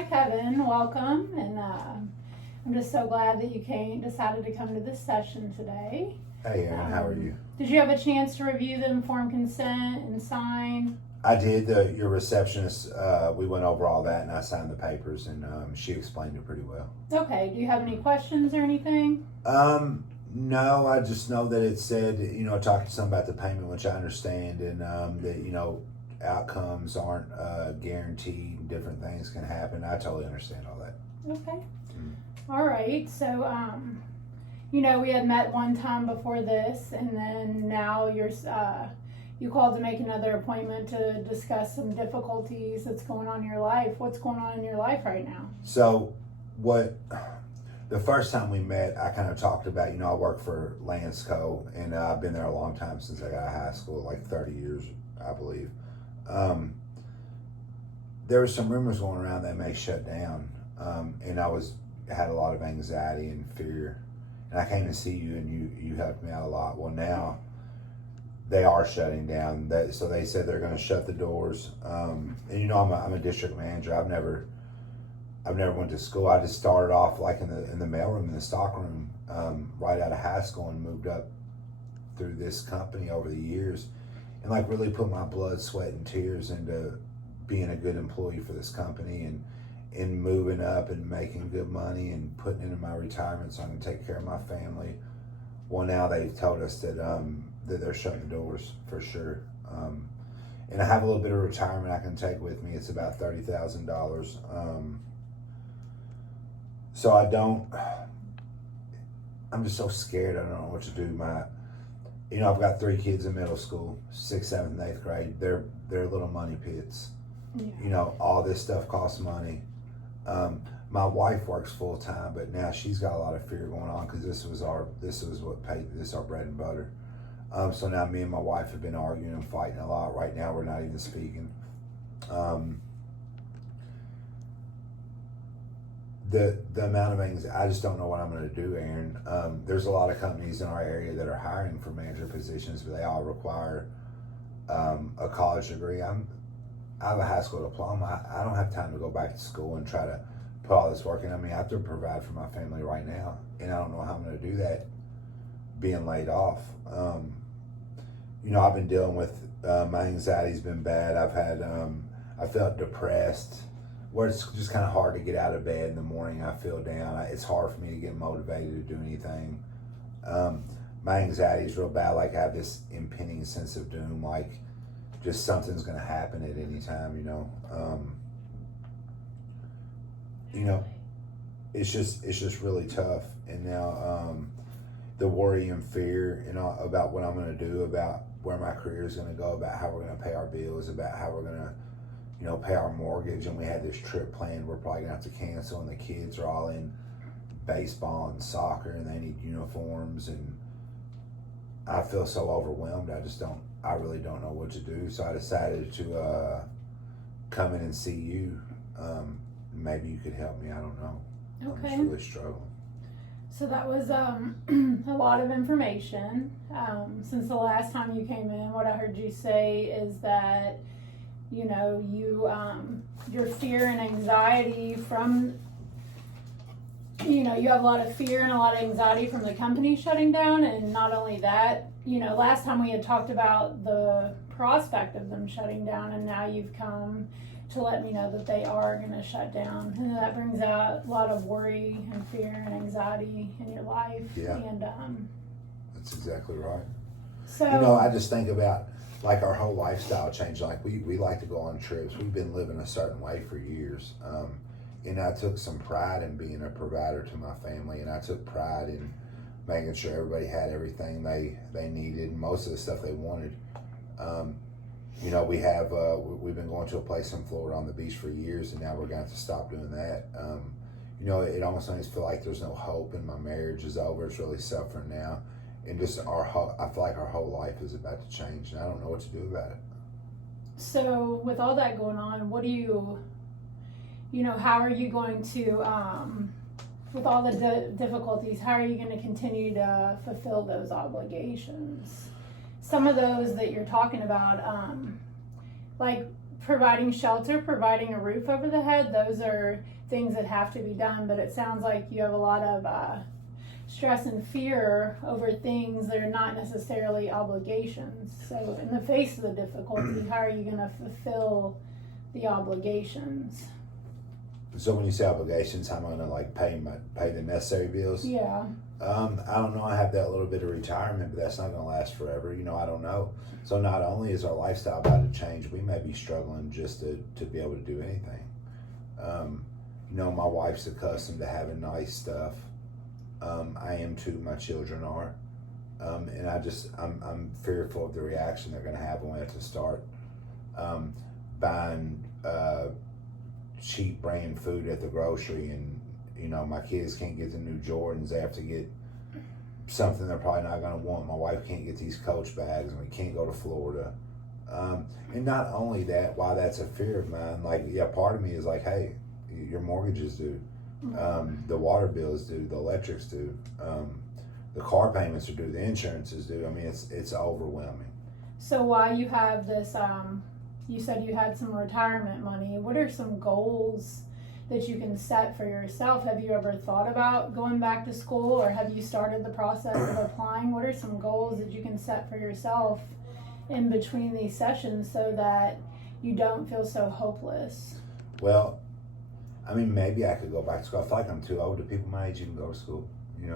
Hi, Kevin. Welcome. And I'm just so glad that you decided to come to this session today. Hey, Aaron, how are you? Did you have a chance to review the informed consent and sign? I did. Your receptionist, we went over all that, and I signed the papers, and she explained it pretty well. Okay. Do you have any questions or anything? No, I just know that it said, I talked to some about the payment, which I understand, and that, outcomes aren't guaranteed. Different things can happen. I totally understand all that. Okay. All right. So, we had met one time before this, and then now you called to make another appointment to discuss some difficulties that's going on in your life. What's going on in your life right now? So, the first time we met, I kind of talked about, I work for Lansco, and I've been there a long time since I got out of high school, like 30 years, I believe. There were some rumors going around that may shut down, and I had a lot of anxiety and fear, and I came to see you, and you helped me out a lot. Well, now they are shutting down. So they said they're going to shut the doors. And I'm a district manager. I've never went to school. I just started off like in the mailroom, in the stockroom, right out of high school, and moved up through this company over the years, and like really put my blood, sweat, and tears into being a good employee for this company, and in moving up and making good money and putting into my retirement so I can take care of my family. Well, now they've told us that they're shutting the doors for sure. And I have a little bit of retirement I can take with me. It's about $30,000. So I'm just so scared. I don't know what to do. I've got 3 kids in middle school, 6th, 7th, and 8th grade. They're little money pits. Yeah. All this stuff costs money. My wife works full time, but now she's got a lot of fear going on because this was our bread and butter. So now me and my wife have been arguing and fighting a lot. Right now we're not even speaking. The amount of anxiety, I just don't know what I'm going to do, Aaron. There's a lot of companies in our area that are hiring for manager positions, but they all require a college degree. I have a high school diploma. I don't have time to go back to school and try to put all this work in. I have to provide for my family right now, and I don't know how I'm going to do that being laid off. I've been dealing with my anxiety's been bad. I felt depressed, where it's just kind of hard to get out of bed in the morning. I feel down. It's hard for me to get motivated to do anything. My anxiety is real bad. Like I have this impending sense of doom, like just something's going to happen at any time, it's just really tough. And now the worry and fear, about what I'm going to do, about where my career is going to go, about how we're going to pay our bills, about how we're going to, pay our mortgage. And we had this trip planned we're probably going to have to cancel, and the kids are all in baseball and soccer, and they need uniforms, and I feel so overwhelmed. I really don't know what to do. So I decided to come in and see you. Maybe you could help me. I don't know. Okay. I'm just really struggling. So that was a lot of information. Since the last time you came in, what I heard you say is that, your fear and anxiety from, you have a lot of fear and a lot of anxiety from the company shutting down. And not only that, last time we had talked about the prospect of them shutting down, and now you've come to let me know that they are going to shut down. And that brings out a lot of worry and fear and anxiety in your life. Yeah. And that's exactly right. so I just think about like our whole lifestyle changed. Like we like to go on trips. We've been living a certain way for years. And I took some pride in being a provider to my family, and I took pride in making sure everybody had everything they needed, and most of the stuff they wanted. We've been going to a place in Florida on the beach for years, and now we're going to have to stop doing that. It almost makes me feel like there's no hope, and my marriage is over. It's really suffering now. And just I feel like our whole life is about to change, and I don't know what to do about it. So with all that going on, what do you, how are you going to, with all the difficulties, how are you going to continue to fulfill those obligations? Some of those that you're talking about, like providing shelter, providing a roof over the head, those are things that have to be done, but it sounds like you have a lot of stress and fear over things that are not necessarily obligations. So in the face of the difficulty, how are you going to fulfill the obligations? So when you say obligations, how am I gonna like pay the necessary bills? Yeah. I don't know. I have that little bit of retirement, but that's not gonna last forever. I don't know. So not only is our lifestyle about to change, we may be struggling just to be able to do anything. My wife's accustomed to having nice stuff. I am too. My children are, and I'm fearful of the reaction they're gonna have when we have to start buying cheap brand food at the grocery, and my kids can't get the new Jordans. They have to get something they're probably not going to want. My wife can't get these Coach bags, and we can't go to Florida. And not only that, why that's a fear of mine, part of me is like, hey, your mortgage is due, the water bill is due, the electric's due, the car payments are due, the insurance is due. I mean, it's overwhelming. So while you have this, you said you had some retirement money, what are some goals that you can set for yourself? Have you ever thought about going back to school, or have you started the process of applying? What are some goals that you can set for yourself in between these sessions so that you don't feel so hopeless? Well, I mean, maybe I could go back to school. I feel like I'm too old. Do people my age even go to school?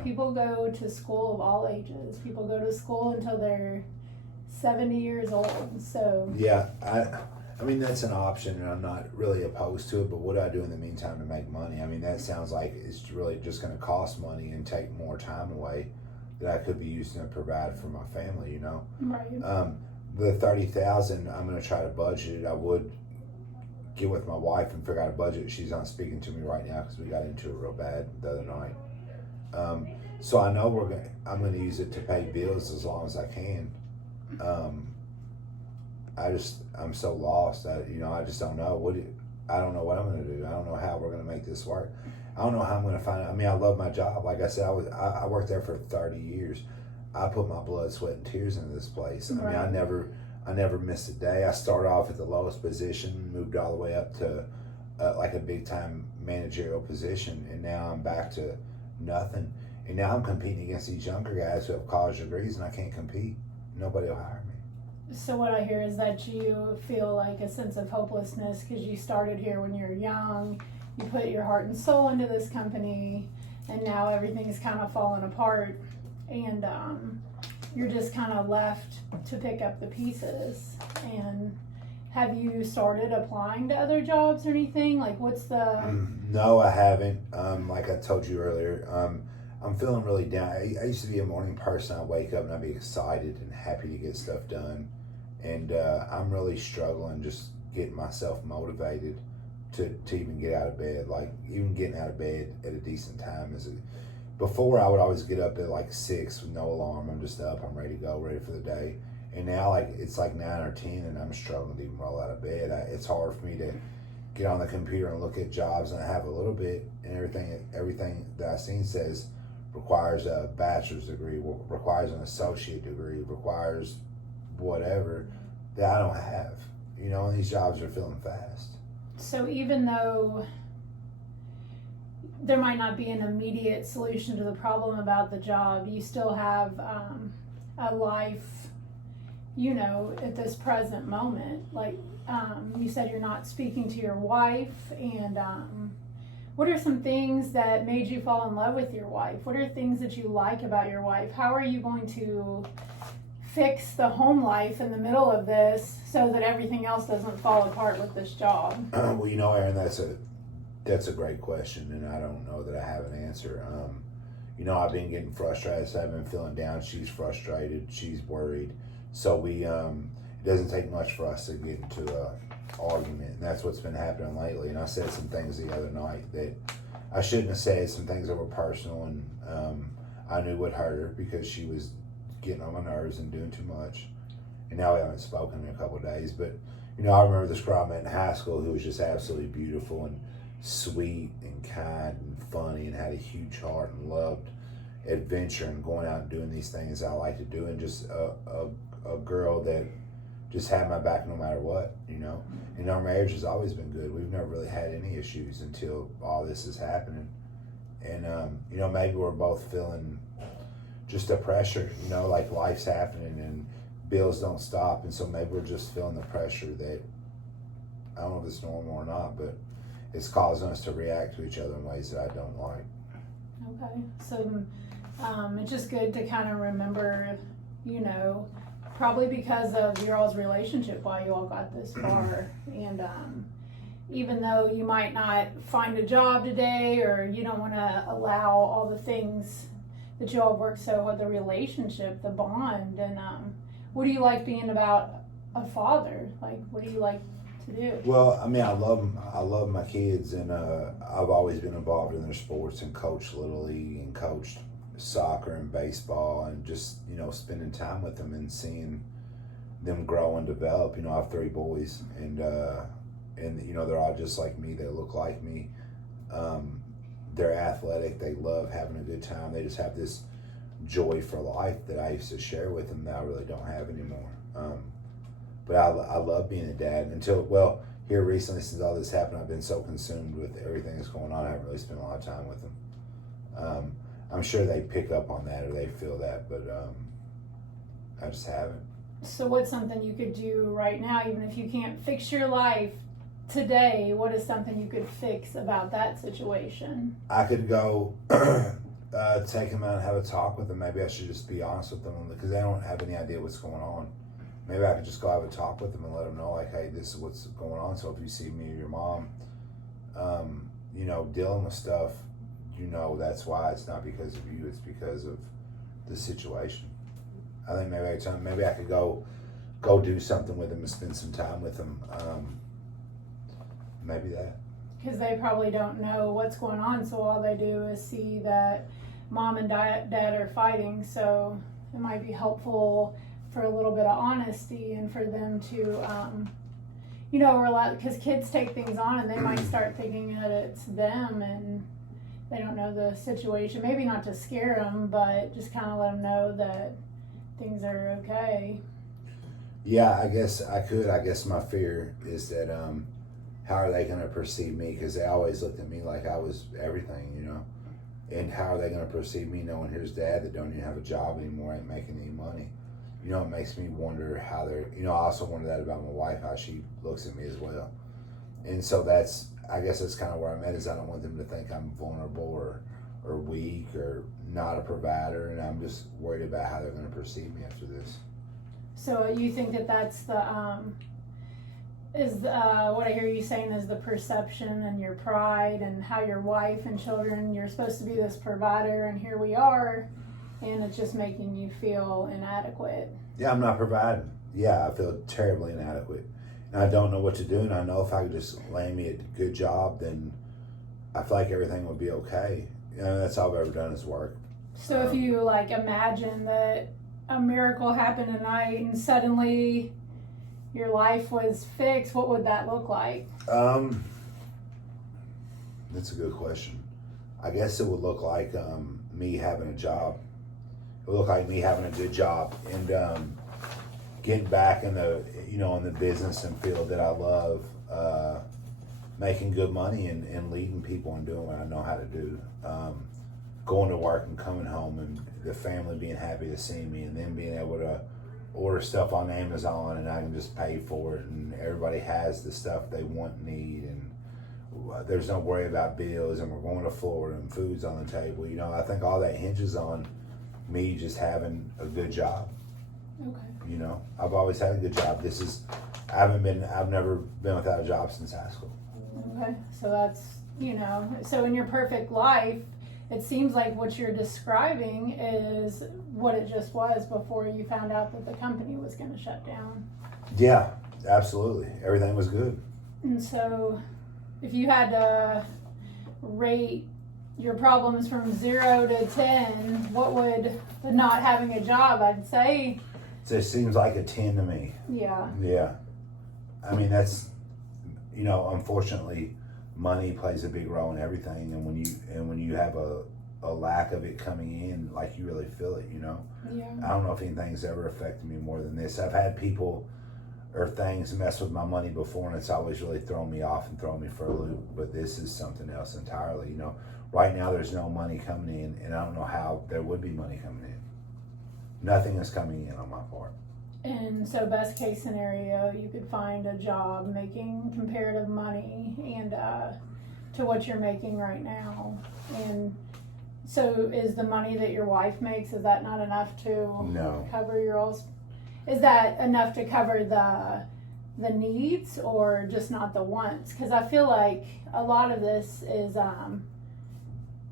People go to school of all ages. People go to school until they're 70 years old. So yeah, I mean that's an option, and I'm not really opposed to it. But what do I do in the meantime to make money? I mean, that sounds like it's really just going to cost money and take more time away that I could be using to provide for my family. Right. The $30,000, I'm going to try to budget it. I would get with my wife and figure out a budget. She's not speaking to me right now because we got into it real bad the other night. So I know I'm going to use it to pay bills as long as I can. I'm so lost. I just don't know I don't know what I'm going to do. I don't know how we're going to make this work. I don't know how I'm going to find it. I mean, I love my job. Like I said, I worked there for 30 years. I put my blood, sweat, and tears into this place. I mean, I never missed a day. I started off at the lowest position, moved all the way up to like a big time managerial position, and now I'm back to nothing. And now I'm competing against these younger guys who have college degrees, and I can't compete. Nobody will hire me. So what I hear is that you feel like a sense of hopelessness because you started here when you were young, you put your heart and soul into this company, and now everything's kind of fallen apart, and you're just kind of left to pick up the pieces. And have you started applying to other jobs or anything? Like, what's the... No, I haven't. Like I told you earlier, I'm feeling really down. I used to be a morning person. I'd wake up and I'd be excited and happy to get stuff done. And I'm really struggling just getting myself motivated to even get out of bed. Like, even getting out of bed at a decent time before I would always get up at like 6 with no alarm. I'm just up, I'm ready to go, ready for the day. And now it's like 9 or 10 and I'm struggling to even roll out of bed. It's hard for me to get on the computer and look at jobs, and I have a little bit, and everything that I've seen says requires a bachelor's degree, requires an associate degree, requires whatever that I don't have. And these jobs are filling fast. So even though there might not be an immediate solution to the problem about the job, you still have a life, at this present moment. Like, you said you're not speaking to your wife, and what are some things that made you fall in love with your wife? What are things that you like about your wife? How are you going to fix the home life in the middle of this so that everything else doesn't fall apart with this job? Well, Erin, that's a great question, and I don't know that I have an answer. I've been getting frustrated, so I've been feeling down. She's frustrated, she's worried. So it doesn't take much for us to get into an argument, and that's what's been happening lately. And I said some things the other night that I shouldn't have said, some things that were personal, and I knew would hurt her because she was getting on my nerves and doing too much. And now we haven't spoken in a couple of days, but I remember this girl I met in high school who was just absolutely beautiful and sweet and kind and funny and had a huge heart and loved adventure and going out and doing these things I like to do, and just a girl that just had my back no matter what, you know. And our marriage has always been good. We've never really had any issues until all this is happening. And, you know, maybe we're both feeling just the pressure, you know, like life's happening and bills don't stop. And so maybe we're just feeling the pressure that, I don't know if it's normal or not, but it's causing us to react to each other in ways that I don't like. Okay, so it's just good to kind of remember, you know, probably because of your all's relationship why you all got this far. And even though you might not find a job today, or you don't want to allow all the things that you all work so hard, the relationship, the bond. And what do you like being about a father? Like, what do you like to do? Well, I mean, I love my kids, and I've always been involved in their sports and coached Little League and coached soccer and baseball, and just, you know, spending time with them and seeing them grow and develop. You know, I have 3 boys, and you know, they're all just like me. They look like me. They're athletic. They love having a good time. They just have this joy for life that I used to share with them that I really don't have anymore. But I love being a dad until, well, here recently, since all this happened, I've been so consumed with everything that's going on, I haven't really spent a lot of time with them. I'm sure they pick up on that or they feel that, but I just haven't. So what's something you could do right now, even if you can't fix your life today, what is something you could fix about that situation? I could go take them out and have a talk with them. Maybe I should just be honest with them because they don't have any idea what's going on. Maybe I could just go have a talk with them and let them know, like, hey, this is what's going on. So if you see me or your mom, you know, dealing with stuff, you know that's why. It's not because of you. It's because of the situation. I think maybe I could go do something with them and spend some time with them. Maybe that. Because they probably don't know what's going on, so all they do is see that mom and dad are fighting. So it might be helpful for a little bit of honesty and for them to, you know, because kids take things on and they might start thinking that it's them and they don't know the situation. Maybe not to scare them, but just kind of let them know that things are okay. Yeah, I guess I could. I guess my fear is that how are they going to perceive me? Because they always looked at me like I was everything, you know. And how are they going to perceive me knowing here's dad that don't even have a job anymore, ain't making any money? You know, it makes me wonder how they're, you know, I also wonder that about my wife, how she looks at me as well. And so I guess that's kind of where I'm at, is I don't want them to think I'm vulnerable or weak or not a provider. And I'm just worried about how they're going to perceive me after this. So you think that that's the, what I hear you saying is the perception and your pride and how your wife and children, you're supposed to be this provider and here we are, and it's just making you feel inadequate. Yeah, I'm not providing. Yeah, I feel terribly inadequate. And I don't know what to do, and I know if I could just land me a good job, then I feel like everything would be okay. You know, that's all I've ever done is work. So if you like imagine that a miracle happened tonight and suddenly your life was fixed, what would that look like? That's a good question. I guess it would look like me having a job. It would look like me having a good job and getting back in the, you know, in the business and field that I love, making good money and leading people and doing what I know how to do. Going to work and coming home and the family being happy to see me, and then being able to order stuff on Amazon and I can just pay for it, and everybody has the stuff they want and need, and there's no worry about bills, and we're going to Florida and food's on the table. You know, I think all that hinges on me just having a good job. Okay. You know, I've always had a good job. I've never been without a job since high school. Okay, so that's, you know, so in your perfect life, it seems like what you're describing is what it just was before you found out that the company was going to shut down. Yeah, absolutely. Everything was good. And so if you had to rate your problems from 0 to 10, what would the not having a job, I'd say? So it seems like a 10 to me. Yeah. Yeah. I mean, that's, you know, unfortunately, money plays a big role in everything, and when you have a lack of it coming in, like, you really feel it, you know. Yeah. I don't know if anything's ever affected me more than this. I've had people or things mess with my money before, and it's always really thrown me off and thrown me for a loop. But this is something else entirely. You know, right now there's no money coming in, and I don't know how there would be money coming in. Nothing is coming in on my part. And so, best case scenario, you could find a job making comparative money and to what you're making right now. And so, is the money that your wife makes, is that not enough to No. cover your all's? Is that enough to cover the needs or just not the wants? Because I feel like a lot of this is,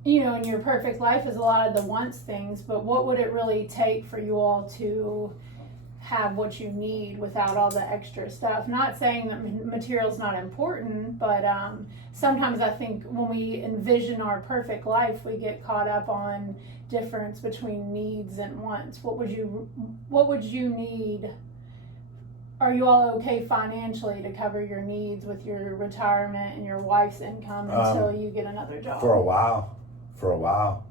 you know, in your perfect life is a lot of the wants things, but what would it really take for you all to have what you need without all the extra stuff? Not saying that material's not important, but sometimes I think when we envision our perfect life, we get caught up on difference between needs and wants. What would you need? Are you all okay financially to cover your needs with your retirement and your wife's income until you get another job? For a while.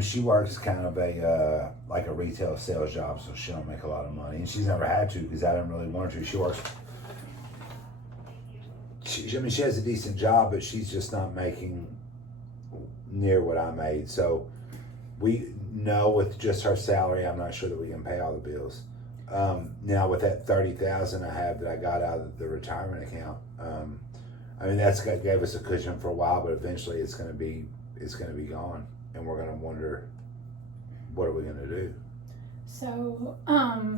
She works kind of a like a retail sales job, so she don't make a lot of money, and she's never had to because I didn't really want her to. She works. She has a decent job, but she's just not making near what I made. So we know with just her salary, I'm not sure that we can pay all the bills. Now with that $30,000 I have that I got out of the retirement account, I mean gave us a cushion for a while, but eventually it's going to be gone, and we're going to wonder what are we going to do. So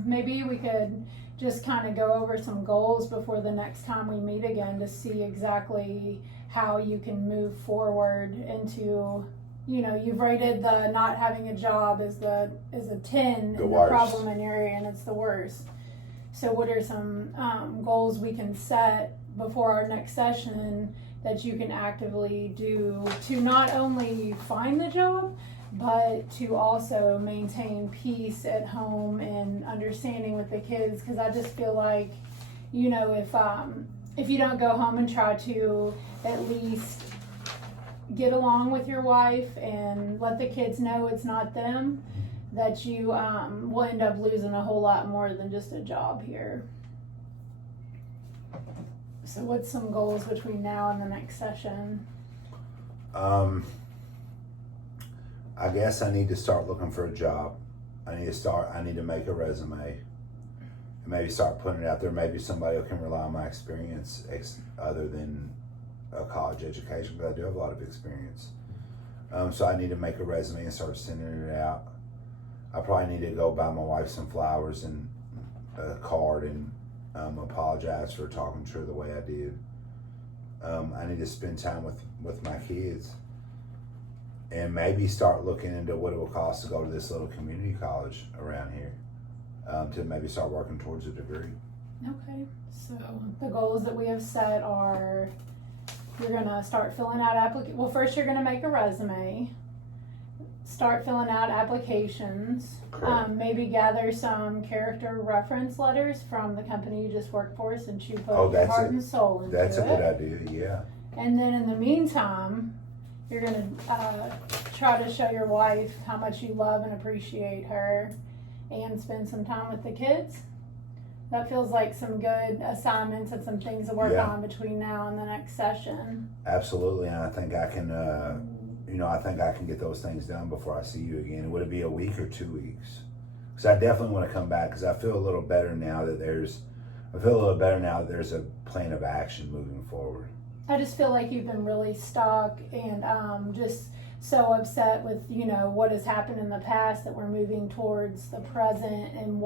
maybe we could just kind of go over some goals before the next time we meet again to see exactly how you can move forward into, you know, you've rated the not having a job as a 10 The in worst. the problem area, and it's the worst. So what are some goals we can set before our next session that you can actively do to not only find the job, but to also maintain peace at home and understanding with the kids? Because I just feel like, you know, if you don't go home and try to at least get along with your wife and let the kids know it's not them, that you will end up losing a whole lot more than just a job here. So what's some goals between now and the next session? I guess I need to start looking for a job. I need to make a resume and maybe start putting it out there. Maybe somebody can rely on my experience other than a college education, but I do have a lot of experience. So I need to make a resume and start sending it out. I probably need to go buy my wife some flowers and a card and apologize for talking to her the way I did. I need to spend time with my kids and maybe start looking into what it will cost to go to this little community college around here, to maybe start working towards a degree. Okay, so the goals that we have set are you're gonna start filling out first you're gonna make a resume, start filling out applications, maybe gather some character reference letters from the company you just worked for, since you put your heart and soul into it. That's a good idea, yeah. And then in the meantime, you're gonna try to show your wife how much you love and appreciate her and spend some time with the kids. That feels like some good assignments and some things to work on between now and the next session. Absolutely, and I think I can, I think I can get those things done before I see you again. Would it be a week or 2 weeks? Because I definitely want to come back, because I feel a little better now that there's a plan of action moving forward. I just feel like you've been really stuck and just so upset with, you know, what has happened in the past, that we're moving towards the present and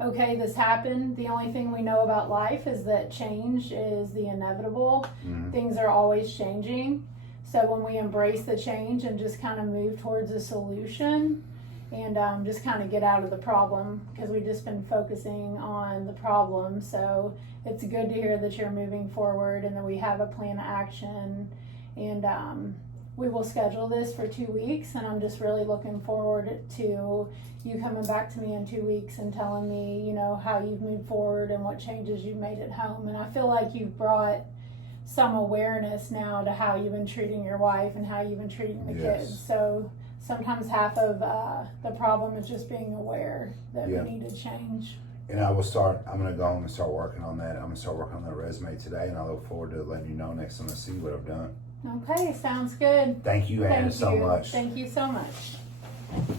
okay, this happened. The only thing we know about life is that change is the inevitable. Mm-hmm. Things are always changing. So when we embrace the change and just kind of move towards a solution and just kind of get out of the problem, because we've just been focusing on the problem. So it's good to hear that you're moving forward and that we have a plan of action, and we will schedule this for 2 weeks, and I'm just really looking forward to you coming back to me in 2 weeks and telling me, you know, how you've moved forward and what changes you've made at home. And I feel like you've brought some awareness now to how you've been treating your wife and how you've been treating the kids. So sometimes half of the problem is just being aware that we need to change. And I will start. I'm gonna go home and start working on that. I'm gonna start working on that resume today, and I look forward to letting you know next time I see what I've done. Okay, sounds good. Thank you, Anna, Thank so you. much. Thank you so much.